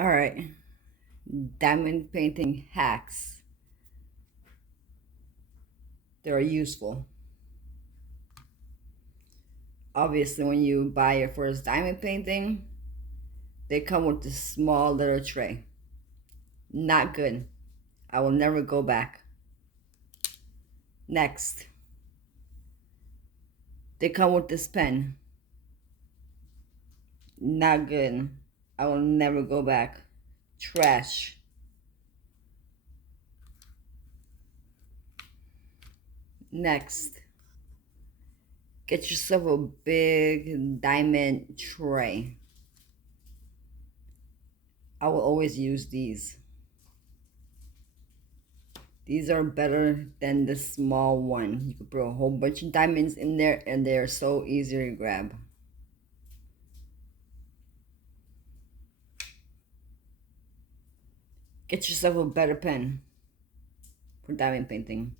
All right, diamond painting hacks. They're useful. Obviously, when you buy your first diamond painting, they come with this small little tray. Not good. I will never go back. Next, they come with this pen. Not good. I will never go back. Trash. Next, get yourself a big diamond tray. I will always use these. These are better than the small one. You could put a whole bunch of diamonds in there and they're so easy to grab. Get yourself a better pen for diamond painting.